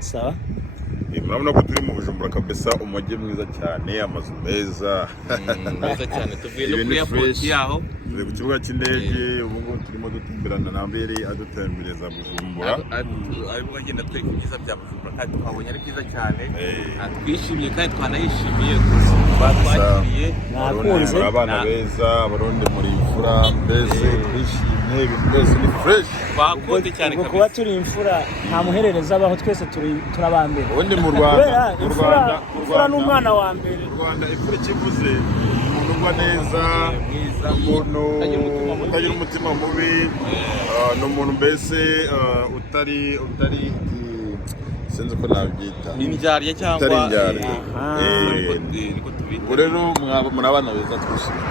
sawa murabona ko turi mu Bujumbura kabisa umujyi mwiza cyane amazu meza cyane tuvuye no kuri airport yaho turi ku kibuga cy'indege ubu ngubu turimo dutemberana na mbere adutembereza Bujumbura arimo agenda twereka ibyiza bya Bujumbura kandi twabonye ari byiza cyane twishimiye kandi twanayishimiye twakiriye nakunze abana beza abarundi muri imfura mbese twishimye ibintu byose ni fresh twakunze cyane kabisa kuba turi imfura nta muherereza abaho twese turabambere ubundi mu Rwanda n'umwana wa mbere mu Rwanda imfura ikivuze umuntu ugwa neza umuntu utagira umutima mubi n'umuntu mbese utari sinzi ko nabyita indyarya cyangwa rero muri abana beza twishimye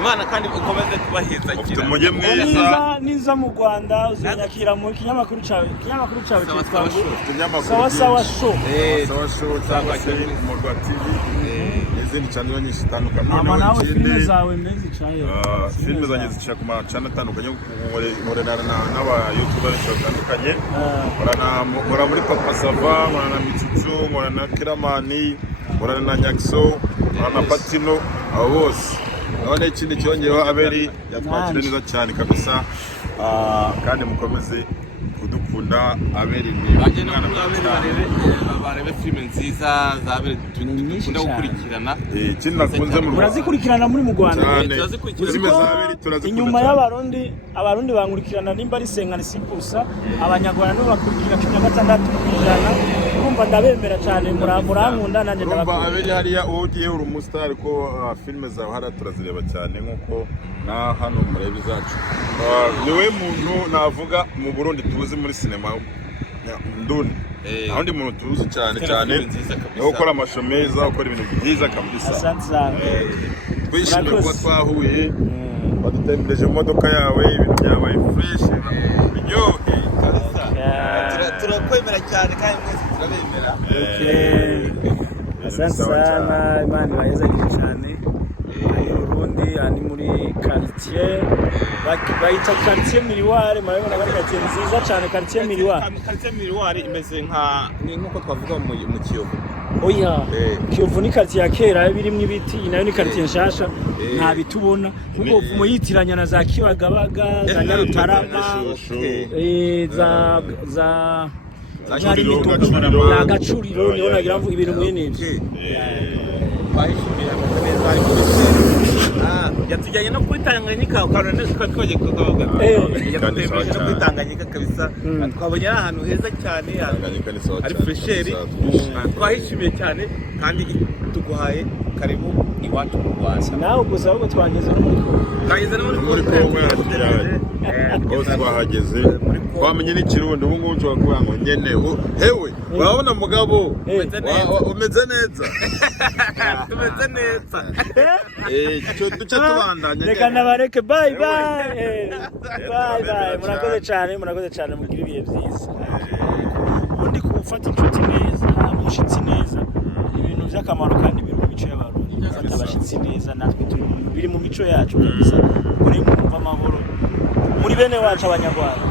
Imana kandi ukomeze kubaheza ufite umujyi mwiza niza mu Rwanda uzanyakira mu kinyamakuru cyawe cyitwa sawa show cyangwa se Umurwa TV izindi channel nyinshi zitandukanye mama nawe filime zawe mbezi cyayo filime zanjye zica ku macana atandukanye nkorana n'aba YouTuber batandukanye nkorana muri Papa Sava nkorana na Mitsutsu nkorana na Kiramani nkorana na Nyakso nkorana na Patino abo bose none ikindi cyongeyeho Abeli yatwakira neza cyane kabisa kandi mukomeze kudukunda Abeli ni umwana barebe filime nziza za Abeli dukunda gukurikirana ikindi nakunze mu murazikurikirana muri mu Rwanda filime za Abeli turazikunda inyuma y'abarundi bankurikirana nimba ari 56% abanyarwanda no bakurikira 16% urumva ndabemera cyane murankunda nanjye ndabakunda Abeli hariya ugiye uri umustar ko filime zawe hara turazireba cyane nkuko na hano murebe zacu niwe muntu navuga mu Burundi tuzi muri cinema nduni ahandi muntu tuzi cyane no gukora amasho meza ukora ibintu byiza kabisa twishimiye ko twahuye badutembereje mu modoka yawe ibintu byabaye fresh biryohe turakwemera cyane kandi mwese turabemera asante sana Imana ibahezagire cyane Burundi ani muri quartier bayita quartier Miroir murabona bari quartier nziza cyane quartier Miroir imeze nkuko twavuga mu Kiyovu oya Kiyovu ni quartier ya kera birimo ibiti nayo ni quartier nshasha nta bitubona kuko muyitiranya na za Kibagabaga za Nyarutarama za Gacuriro niho nagira mvuga ibintu mwene ibyo bahishimiye neza ariko yatujyanye no kwitanganyika ukarone twaje kugaga yatembeje no kwitanganyika kabisa twabonye ari ahantu heza cyane ari fresheri twahishimiye cyane kandi tuguhaye karibu iwacu mu Rwanda nawe gusa ahubwo twageze no muri Kongo bose bahageze twamenye n'ikirundo ubu ngubu nshobora kuvuga ngo nyene hewe urabona mugabo umeze neza tumeze neza duce tubandanya reka nabareke bye murakoze cyane mugira ibihe byiza ubundi gufata inshuti neza abashitsi neza ibintu by'akamaro kandi biri mu mico y'abarundi gufata abashitsi neza natwe biri mu mico yacu kabisa muri mwumva amahoro muri bene wacu abanyarwanda